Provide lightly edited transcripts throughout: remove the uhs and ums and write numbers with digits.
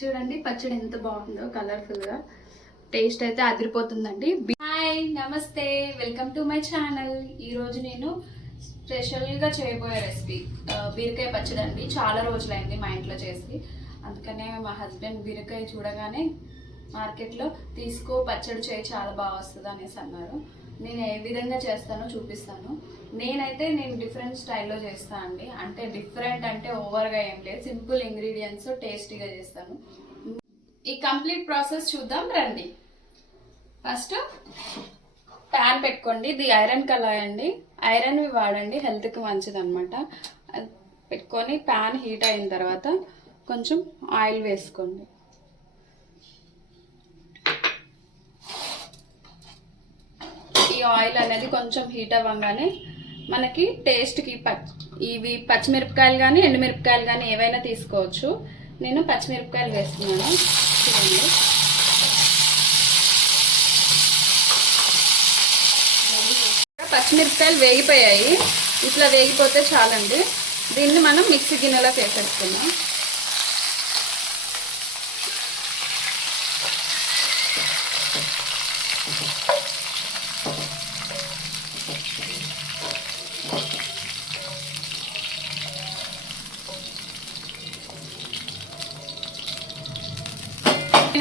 చూడండి పచ్చడి ఎంత బాగుందో కలర్ఫుల్ గా. టేస్ట్ అయితే అదిరిపోతుందండి. హాయ్ నమస్తే, వెల్కమ్ టు మై ఛానల్. ఈరోజు నేను స్పెషల్గా చేయబోయే రెసిపీ బీరకాయ పచ్చడి అండి. చాలా రోజులైంది మా ఇంట్లో చేసి, అందుకనే మా హస్బెండ్ బీరకాయ చూడగానే మార్కెట్లో తీసుకో పచ్చడి చేయి చాలా బాగా వస్తుంది అనేసి అన్నారు. నేను ఏ విధంగా చేస్తానో చూపిస్తాను. నేను డిఫరెంట్ స్టైల్లో చేస్తాను అండి. అంటే డిఫరెంట్ అంటే ఓవర్గా ఏం లేదు, సింపుల్ ఇంగ్రీడియంట్స్ టేస్టీగా చేస్తాను. ఈ కంప్లీట్ ప్రాసెస్ చూద్దాం రండి. ఫస్ట్ ప్యాన్ పెట్టుకోండి. ఇది ఐరన్ కళాయి అండి, ఐరన్వి వాడండి, హెల్త్కి మంచిది అనమాట. పెట్టుకొని ప్యాన్ హీట్ అయిన తర్వాత కొంచెం ఆయిల్ వేసుకోండి. ఈ ఆయిల్ అనేది కొంచెం హీట్ అవ్వగానే మనకి టేస్ట్కి ఇవి పచ్చిమిరపకాయలు కానీ ఎండుమిరపకాయలు కానీ ఏవైనా తీసుకోవచ్చు. నేను పచ్చిమిరపకాయలు వేస్తున్నాను. చూడండి, పచ్చిమిరపకాయలు వేగిపోయాయి. ఇట్లా వేగిపోతే చాలండి. దీన్ని మనం మిక్సీ గిన్నెలో వేసేసుకుందాం.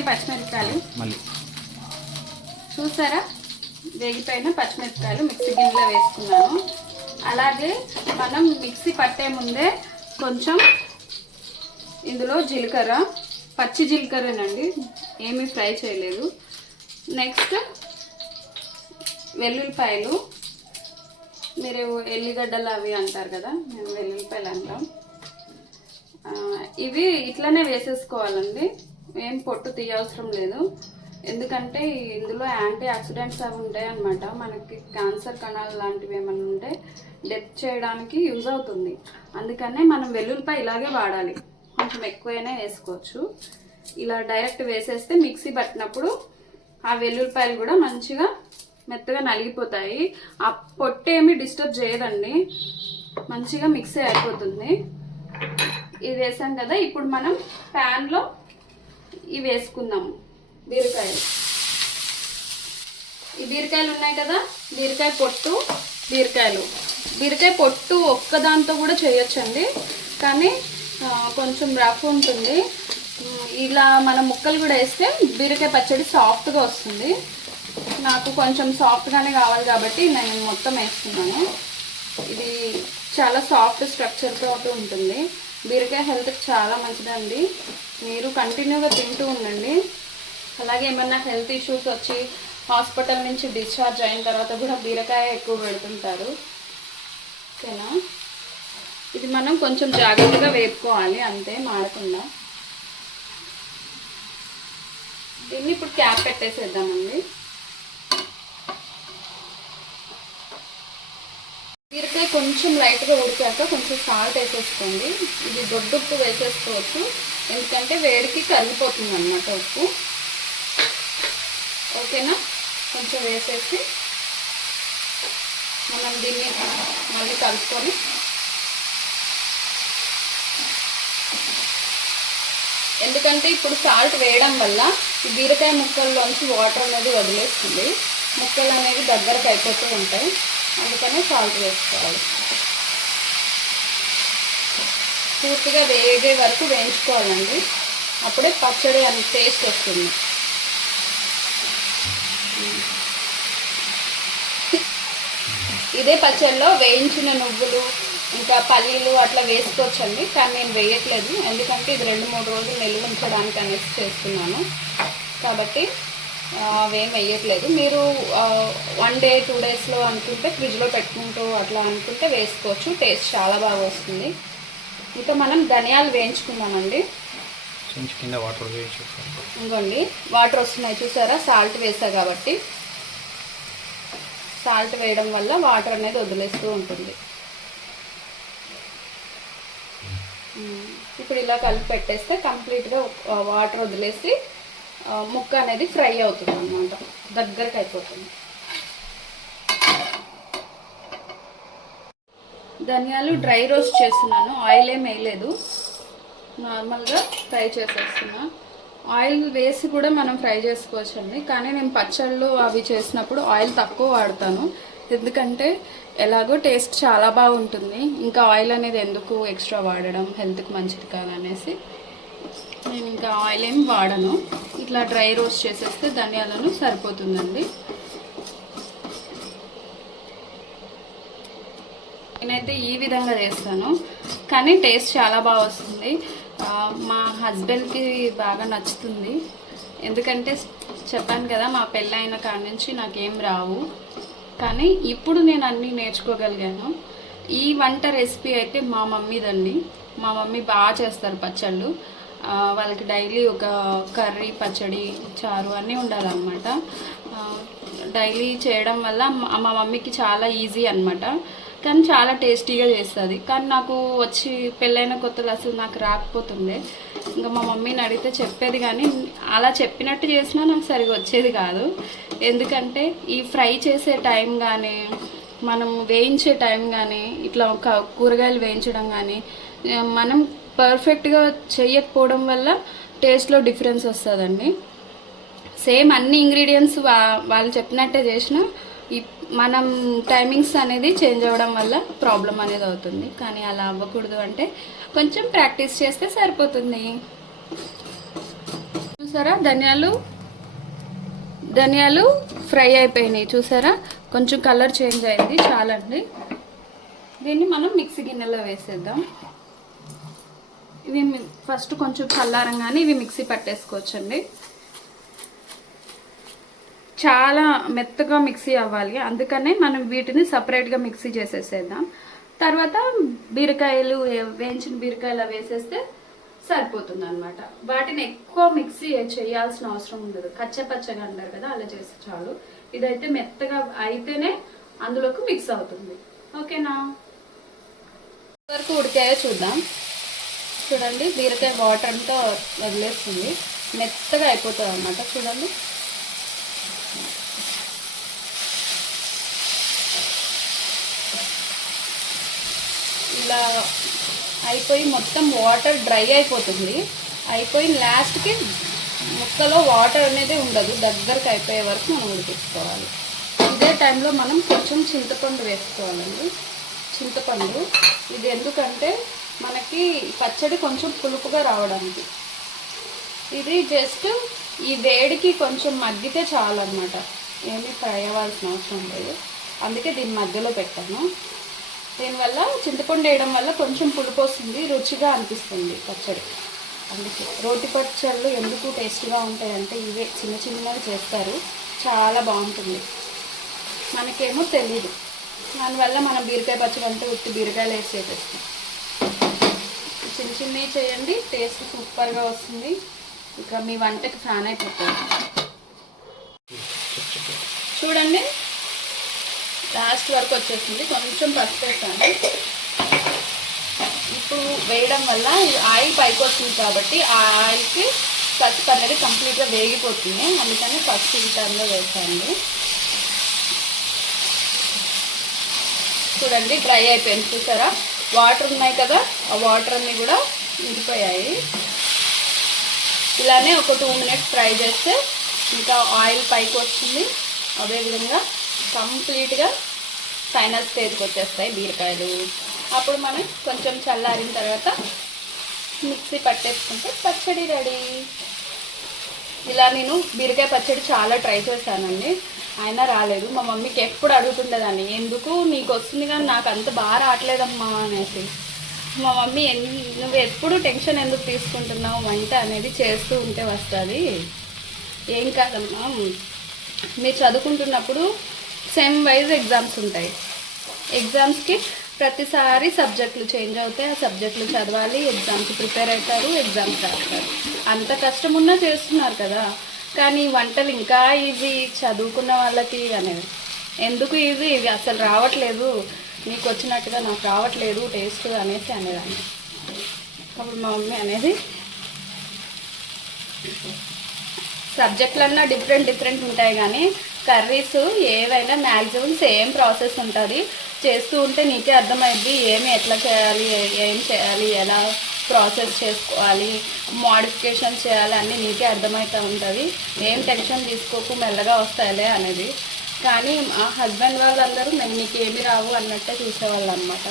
పచ్చిమిరపకాయలు చూసారా, వేగిపోయిన పచ్చిమిరపకాయలు మిక్సీ గిన్నెలో వేసుకున్నాను. అలాగే మనం మిక్సీ పట్టే ముందే కొంచెం ఇందులో జీలకర్ర, పచ్చి జీలకర్రనండి, ఏమీ ఫ్రై చేయలేదు. నెక్స్ట్ వెల్లుల్లిపాయలు, మీరు ఎల్లిగడ్డలు అవి అంటారు కదా, మేము వెల్లుల్లిపాయలు అంటాం. ఇవి ఇట్లనే వేసేసుకోవాలండి, ఏం పొట్టు తీయవసరం లేదు. ఎందుకంటే ఇందులో యాంటీ ఆక్సిడెంట్స్ అవి ఉంటాయి అన్నమాట. మనకి క్యాన్సర్ కణాలు లాంటివి ఏమైనా ఉంటే డెత్ చేయడానికి యూజ్ అవుతుంది. అందుకనే మనం వెల్లుల్లిపాయ ఇలాగే వాడాలి. కొంచెం ఎక్కువైనా వేసుకోవచ్చు. ఇలా డైరెక్ట్ వేసేస్తే మిక్సీ పట్టినప్పుడు ఆ వెల్లుల్లిపాయలు కూడా మంచిగా మెత్తగా నలిగిపోతాయి. ఆ పొట్టు ఏమి డిస్టర్బ్ చేయదండి, మంచిగా మిక్సీ అయిపోతుంది. ఇది వేసాం కదా, ఇప్పుడు మనం ప్యాన్లో ఇవి వేసుకుందాము. బీరకాయలు, ఈ బీరకాయలు ఉన్నాయి కదా, బీరకాయ పొట్టు, బీరకాయ పొట్టు ఒక్కదాంతో కూడా చేయొచ్చండి, కానీ కొంచెం రఫ్ ఉంటుంది. ఇలా మనం ముక్కలు కూడా వేస్తే బీరకాయ పచ్చడి సాఫ్ట్గా వస్తుంది. నాకు కొంచెం సాఫ్ట్గానే కావాలి కాబట్టి నేను మొత్తం వేస్తున్నాను. ఇది చాలా సాఫ్ట్ స్ట్రక్చర్తో ఉంటుంది. బీరకాయ హెల్త్కి చాలా మంచిదండి. మీరు కంటిన్యూగా తింటూ ఉండండి. అలాగే ఏమన్నా హెల్త్ ఇష్యూస్ వచ్చి హాస్పిటల్ నుంచి డిశ్చార్జ్ అయిన తర్వాత కూడా బీరకాయ ఎక్కువ పెడుతుంటారు. ఓకేనా, ఇది మనం కొంచెం జాగ్రత్తగా వేపుకోవాలి, అంతే, మాడకుండా. దీన్ని ఇప్పుడు క్యాప్ పెట్టేసేద్దామండి. బీరకాయ కొంచెం లైట్గా ఉడికాక కొంచెం సాల్ట్ వేసేసుకోండి. ఇది దొడ్డుప్పు వేసేసుకోవచ్చు, ఎందుకంటే వేడికి కరిగిపోతుంది అన్నమాట ఉప్పు. ఓకేనా, కొంచెం వేసేసి మనం దీన్ని మళ్ళీ కలుపుకొని ఎందుకంటే ఇప్పుడు సాల్ట్ వేయడం వల్ల ఈ బీరకాయ ముక్కల్లోంచి వాటర్ అనేది వదిలేస్తుంది, ముక్కలు అనేవి దగ్గరకు అయిపోతూ ఉంటాయి. అందుకనే సాల్ట్ వేసుకోవాలి. పూర్తిగా వేగే వరకు వేయించుకోవాలండి, అప్పుడే పచ్చడి అని టేస్ట్ వస్తుంది. ఇదే పచ్చడిలో వేయించిన నువ్వులు ఇంకా పల్లీలు అట్లా వేసుకోవచ్చండి, కానీ నేను వేయట్లేదు. ఎందుకంటే ఇది 2-3 రోజులు నిల్వ ఉంచడానికి అనేసి చేస్తున్నాను కాబట్టి అవేం వేయట్లేదు. మీరు 1 డే 2 డేస్లో అనుకుంటే ఫ్రిడ్జ్లో పెట్టుకుంటూ అట్లా అనుకుంటే వేసుకోవచ్చు, టేస్ట్ చాలా బాగా వస్తుంది. ఇంకా మనం ధనియాలు వేయించుకున్నామండి. ఇంకోండి వాటర్ వస్తున్నాయి చూసారా, సాల్ట్ వేసా కాబట్టి. సాల్ట్ వేయడం వల్ల వాటర్ అనేది వదిలేస్తూ ఉంటుంది. ఇప్పుడు ఇలా కలిపి పెట్టేస్తే కంప్లీట్గా వాటర్ వదిలేసి ముక్క అనేది ఫ్రై అవుతుంది అన్నమాట, దగ్గరకు అయిపోతుంది. ధనియాలు డ్రై రోస్ట్ చేస్తున్నాను, ఆయిల్ ఏం వేయలేదు, నార్మల్గా ఫ్రై చేసేస్తున్నా. ఆయిల్ వేసి కూడా మనం ఫ్రై చేసుకోవచ్చండి, కానీ నేను పచ్చళ్ళు అవి చేసినప్పుడు ఆయిల్ తక్కువ వాడతాను. ఎందుకంటే ఎలాగో టేస్ట్ చాలా బాగుంటుంది, ఇంకా ఆయిల్ అనేది ఎందుకు ఎక్స్ట్రా వాడడం, హెల్త్కి మంచిది కాదనేసి నేను ఇంకా ఆయిల్ ఏం వాడను. ఇట్లా డ్రై రోస్ట్ చేసేస్తే ధనియాలను సరిపోతుందండి. నేనైతే ఈ విధంగా చేస్తాను, కానీ టేస్ట్ చాలా బాగా వస్తుంది. మా హస్బెండ్కి బాగా నచ్చుతుంది. ఎందుకంటే చెప్పాను కదా, మా పెళ్ళైన కాడి నుంచి నాకేం రావు, కానీ ఇప్పుడు నేను అన్నీ నేర్చుకోగలిగాను. ఈ వంట రెసిపీ అయితే మా మమ్మీదండి. మా మమ్మీ బాగా చేస్తారు పచ్చళ్ళు. వాళ్ళకి డైలీ ఒక కర్రీ, పచ్చడి, చారు అన్నీ ఉండాలన్నమాట. డైలీ చేయడం వల్ల మా మమ్మీకి చాలా ఈజీ అనమాట, కానీ చాలా టేస్టీగా చేస్తుంది. కానీ నాకు వచ్చి పెళ్ళైన కొత్తలో అసలు నాకు రాకపోతుండే. ఇంకా మా మమ్మీని అడిగితే చెప్పేది, కానీ అలా చెప్పినట్టు చేసినా నాకు సరిగా వచ్చేది కాదు. ఎందుకంటే ఈ ఫ్రై చేసే టైం కానీ, మనం వేయించే టైం కానీ, ఇట్లా ఒక కూరగాయలు వేయించడం కానీ మనం పర్ఫెక్ట్గా చేయకపోవడం వల్ల టేస్ట్లో డిఫరెన్స్ వస్తుందండి. సేమ్ అన్ని ఇంగ్రీడియంట్స్ వాళ్ళు చెప్పినట్టే చేసినా మనం టైమింగ్స్ అనేది చేంజ్ అవ్వడం వల్ల ప్రాబ్లం అనేది అవుతుంది. కానీ అలా అవ్వకూడదు అంటే కొంచెం ప్రాక్టీస్ చేస్తే సరిపోతుంది. చూసారా, ధనియాలు ఫ్రై అయిపోయినాయి. చూసారా, కొంచెం కలర్ చేంజ్ అయింది చాలండి. దీన్ని మనం మిక్సీ గిన్నెలో వేసేద్దాం. ఇవి ఫస్ట్ కొంచెం చల్లారంగానే ఇవి మిక్సీ పట్టేసుకోవచ్చండి. చాలా మెత్తగా మిక్సీ అవ్వాలి, అందుకనే మనం వీటిని సపరేట్గా మిక్సీ చేసేసేద్దాం. తర్వాత బీరకాయలు, వేయించిన బీరకాయలు వేసేస్తే సరిపోతుంది అనమాట. వాటిని ఎక్కువ మిక్సీ చేయాల్సిన అవసరం ఉండదు, కచ్చపచ్చగా అంటారు కదా, అలా చేస్తే చాలు. ఇదైతే మెత్తగా అయితేనే అందులోకి మిక్స్ అవుతుంది. ఓకేనా? వరకు ఉడికాయో చూద్దాం. చూడండి, బీరకాయ వాటర్ అంతా వదిలేస్తుంది, మెత్తగా అయిపోతుంది అన్నమాట. చూడండి, ఇలా అయిపోయి మొత్తం వాటర్ డ్రై అయిపోతుంది. అయిపోయి లాస్ట్కి ముక్కలో వాటర్ అనేది ఉండదు, దగ్గరకు అయిపోయే వరకు మనం ఉడికించుకోవాలి. ఇదే టైంలో మనం కొంచెం చింతపండు వేసుకోవాలండి. చింతపండు ఇది ఎందుకంటే మనకి పచ్చడి కొంచెం పులుపుగా రావడానికి. ఇది జస్ట్ ఈ వేడికి కొంచెం మగ్గితే చాలు అనమాట, ఏమీ ఫ్రై అవ్వాల్సిన అవసరం లేదు. అందుకే దీని మధ్యలో పెట్టాను. దీనివల్ల చింతపండు వేయడం వల్ల కొంచెం పులుపు వస్తుంది, రుచిగా అనిపిస్తుంది పచ్చడి. అందుకే రోటి పచ్చళ్ళు ఎందుకు టేస్ట్గా ఉంటాయంటే ఇవే చిన్న చిన్నవి చేస్తారు, చాలా బాగుంటుంది. మనకేమో తెలీదు, దానివల్ల మనం బీరకాయ పచ్చడి అంటే ఉత్తి బీరకాయలు వేసి చేసేస్తాం. చిన్న చిన్నవి చేయండి, టేస్ట్ సూపర్గా వస్తుంది. ఇక మీ వంటకి ఫ్యాన్ అయిపోతుంది. చూడండి, లాస్ట్ వరకు వచ్చేసింది. కొంచెం పసుపు వేస్తాను. ఇప్పుడు వేయడం వల్ల ఆయిల్ పైకి వస్తుంది కాబట్టి ఆ ఆయిల్కి పసుపు అనేది కంప్లీట్గా వేగిపోతుంది, అందుకని పసుపు ఈ టైంలో వేస్తాను. చూడండి, డ్రై అయిపోయింది. చూసారా, వాటర్ ఉన్నాయి కదా, ఆ వాటర్ అన్నీ కూడా ఇంకిపోయాయి. ఇలానే ఒక 2 minutes ఫ్రై చేస్తే ఇంకా ఆయిల్ పైకి వస్తుంది. అదేవిధంగా కంప్లీట్గా ఫైనల్ స్టేజ్కి వచ్చేస్తాయి బీరకాయలు. అప్పుడు మనం కొంచెం చల్లారిన తర్వాత మిక్సీ పట్టేసుకుంటే పచ్చడి రెడీ. ఇలా నేను బీరకాయ పచ్చడి చాలా ట్రై చేశానండి, అయినా రాలేదు. మా మమ్మీకి ఎప్పుడు అడుగుతుండేదాన్ని, ఎందుకు నీకు వస్తుంది కానీ నాకు అంత బాగా రావట్లేదమ్మా అనేసి. మా మమ్మీ నువ్వు ఎప్పుడు టెన్షన్ ఎందుకు తీసుకుంటున్నావు, వంట అనేది చేస్తూ ఉంటే వస్తుంది, ఏం కాదమ్మా. మీరు చదువుకుంటున్నప్పుడు సెమ్ వైజ్ ఎగ్జామ్స్ ఉంటాయి, ఎగ్జామ్స్కి ప్రతిసారి సబ్జెక్టులు చేంజ్ అవుతాయి, ఆ సబ్జెక్టులు చదవాలి, ఎగ్జామ్కి ప్రిపేర్ అవుతారు, ఎగ్జామ్స్ రాస్తారు. అంత కష్టం ఉన్నా చేస్తున్నారు కదా. కానీ వంటలు ఇంకా ఈజీ, చదువుకున్న వాళ్ళకి అనేది ఎందుకు ఈజీ, ఇవి అసలు రావట్లేదు, నీకు వచ్చినట్టుగా నాకు రావట్లేదు టేస్ట్ అనేసి అనేదాన్ని. అప్పుడు మా మమ్మీ అనేది సబ్జెక్టులన్నా డిఫరెంట్ ఉంటాయి, కానీ కర్రీస్ ఏవైనా మ్యాక్సిమం సేమ్ ప్రాసెస్ ఉంటుంది. చేస్తూ ఉంటే నీకే అర్థమైద్ది, ఏమి ఎట్లా చేయాలి, ఏం చేయాలి, ఎలా ప్రాసెస్ చేసుకోవాలి మోడిఫికేషన్ చేయాలి అన్నీ నీకే అర్థమవుతూ ఉంటుంది. ఏం టెన్షన్ తీసుకోకు, మెల్లగా వస్తాయిలే అనేది. కానీ మా హస్బెండ్ వాళ్ళందరూ నీకు ఏమి రావు అన్నట్టే చూసేవాళ్ళు అనమాట.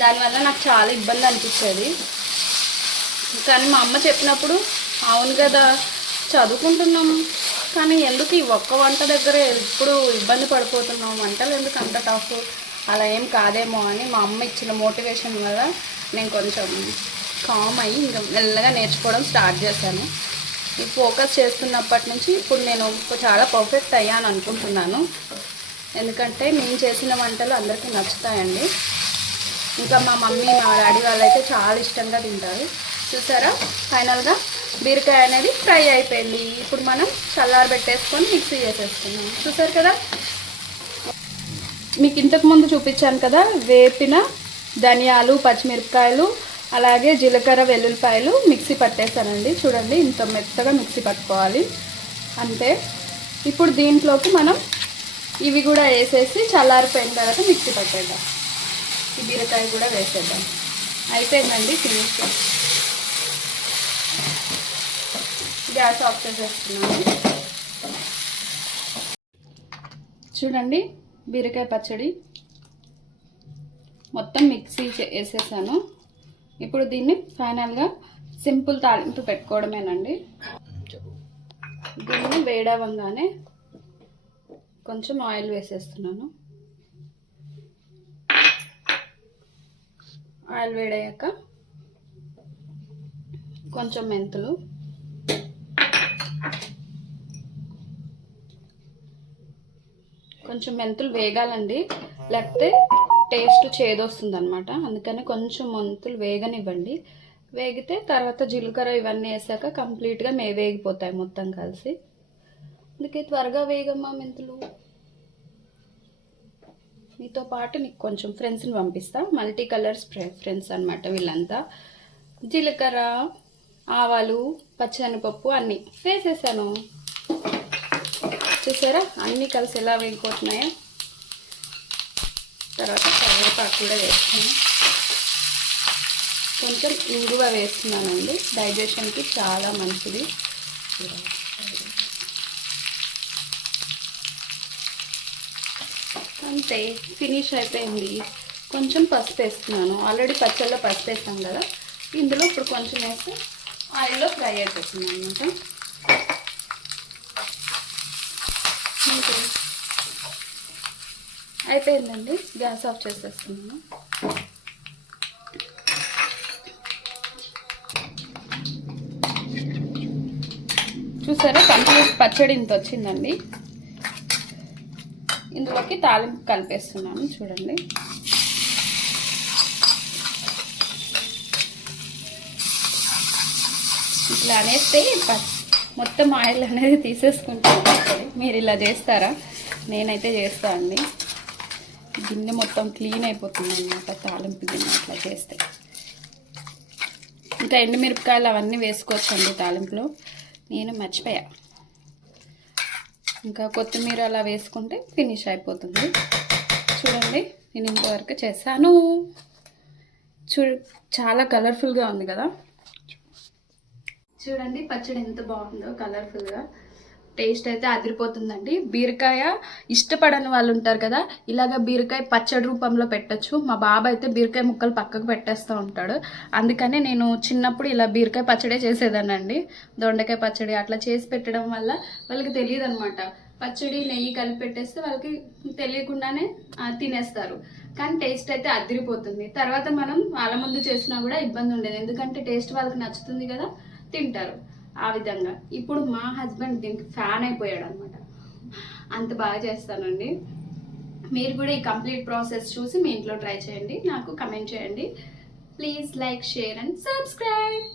దానివల్ల నాకు చాలా ఇబ్బంది అనిపించేది. కానీ మా అమ్మ చెప్పినప్పుడు అవును కదా చదువుకుంటున్నాం కానీ ఎందుకు ఈ ఒక్క వంట దగ్గర ఎప్పుడు ఇబ్బంది పడిపోతున్నాం, వంటలు ఎందుకు అంత టఫ్, అలా ఏం కాదేమో అని మా అమ్మ ఇచ్చిన మోటివేషన్ వల్ల నేను కొంచెం కామ్ అయ్యి ఇంకా మెల్లగా నేర్చుకోవడం స్టార్ట్ చేశాను. ఈ ఫోకస్ చేస్తున్నప్పటి నుంచి ఇప్పుడు నేను చాలా పర్ఫెక్ట్ అయ్యాను అనుకుంటున్నాను. ఎందుకంటే నేను చేసిన వంటలు అందరికీ నచ్చుతాయండి. ఇంకా మా మమ్మీ మా డాడీ వాళ్ళైతే చాలా ఇష్టంగా తింటారు. చూసారా ఫైనల్గా బీరకాయ అనేది ఫ్రై అయిపోయింది. ఇప్పుడు మనం చల్లారి పెట్టేసుకొని మిక్సీ చేసేసుకున్నాం. చూసారు కదా, మీకు ఇంతకుముందు చూపించాను కదా వేపిన ధనియాలు, పచ్చిమిరపకాయలు, అలాగే జీలకర్ర, వెల్లుల్లిపాయలు మిక్సీ పట్టేసానండి. చూడండి ఇంత మెత్తగా మిక్సీ పట్టుకోవాలి అంతే. ఇప్పుడు దీంట్లోకి మనం ఇవి కూడా వేసేసి చల్లారిపోయిన తర్వాత మిక్సీ పట్టేద్దాం. ఈ బీరకాయ కూడా వేసేద్దాం. అయిపోయిందండి ఫినిష్. గ్యాస్ ఆఫ్ చేసేస్తున్నాను. చూడండి బీరకాయ పచ్చడి మొత్తం మిక్సీ వేసేసాను. ఇప్పుడు దీన్ని ఫైనల్గా సింపుల్ తాలింపు పెట్టుకోవడమేనండి. దీన్ని వేడవంగానే కొంచెం ఆయిల్ వేసేస్తున్నాను. ఆయిల్ వేడయ్యాక కొంచెం మెంతులు, కొంచెం మెంతులు వేగాలండి, లేకపోతే టేస్ట్ చేదొస్తుంది అనమాట. అందుకని కొంచెం మెంతులు వేగనివ్వండి. వేగితే తర్వాత జీలకర్ర ఇవన్నీ వేసాక కంప్లీట్గా వేగిపోతాయి మొత్తం కలిసి. అందుకే త్వరగా వేగమ్మా మెంతులు. మీతో పాటు నీకు కొంచెం ఫ్రెండ్స్ని పంపిస్తా, మల్టీ కలర్స్ ఫ్రెండ్స్ అనమాట వీళ్ళంతా. జీలకర్ర, ఆవాలు, పచ్చెనపప్పు అన్నీ వేసేసాను. చూసారా అన్నీ కలిసి ఎలా వేగిపోతున్నాయో. తర్వాత కరివేపాకు కూడా వేస్తున్నాను. కొంచెం ఇంగువ వేస్తున్నానండి, డైజెషన్కి చాలా మంచిది. అంతే ఫినిష్ అయిపోయింది. కొంచెం పసుపు వేస్తున్నాను. ఆల్రెడీ పచ్చళ్ళలో పసుపు వేస్తాం కదా, ఇందులో ఇప్పుడు కొంచెం వేస్తే ఆయిల్లో ఫ్రై అయిపోతుంది అనమాట. అయిపోయిందండి, గ్యాస్ ఆఫ్ చేసేస్తున్నాను. చూసారా కంప్లీట్ పచ్చడి ఇంత వచ్చిందండి. ఇందులోకి తాలింపు కలిపేస్తున్నాను. చూడండి ఇట్లా అనేస్తే మొత్తం ఆయిల్ అనేది తీసేసుకుంటాను. మీరు ఇలా చేస్తారా? నేనైతే చేస్తా అండి. గిన్నె మొత్తం క్లీన్ అయిపోతుంది అన్నమాట తాలింపు గిన్నె అట్లా చేస్తే. ఇంకా ఎండుమిరపకాయలు అవన్నీ వేసుకోవచ్చండి తాలింపులో, నేను మర్చిపోయా. ఇంకా కొత్తిమీర అలా వేసుకుంటే ఫినిష్ అయిపోతుంది. చూడండి నేను ఇంతవరకు చేశాను. చాలా కలర్ఫుల్గా ఉంది కదా. చూడండి పచ్చడి ఎంత బాగుందో కలర్ఫుల్గా. టేస్ట్ అయితే అదిరిపోతుందండి. బీరకాయ ఇష్టపడని వాళ్ళు ఉంటారు కదా, ఇలాగ బీరకాయ పచ్చడి రూపంలో పెట్టచ్చు. మా బాబు అయితే బీరకాయ ముక్కలు పక్కకు పెట్టేస్తూ ఉంటాడు. అందుకనే నేను చిన్నప్పుడు ఇలా బీరకాయ పచ్చడే చేసేదానండి. దొండకాయ పచ్చడి అట్లా చేసి పెట్టడం వల్ల వాళ్ళకి తెలియదు అనమాట. పచ్చడి నెయ్యి కలిపి పెట్టేస్తే వాళ్ళకి తెలియకుండానే తినేస్తారు. కానీ టేస్ట్ అయితే అదిరిపోతుంది. తర్వాత మనం వాళ్ళ ముందు చేసినా కూడా ఇబ్బంది ఉండేది, ఎందుకంటే టేస్ట్ వాళ్ళకి నచ్చుతుంది కదా, తింటారు ఆ విధంగా. ఇప్పుడు మా హస్బెండ్ దీనికి ఫ్యాన్ అయిపోయాడు అనమాట, అంత బాగా చేస్తానండి. మీరు కూడా ఈ కంప్లీట్ ప్రాసెస్ చూసి మీ ఇంట్లో ట్రై చేయండి, నాకు కమెంట్ చేయండి. Please like, share and subscribe.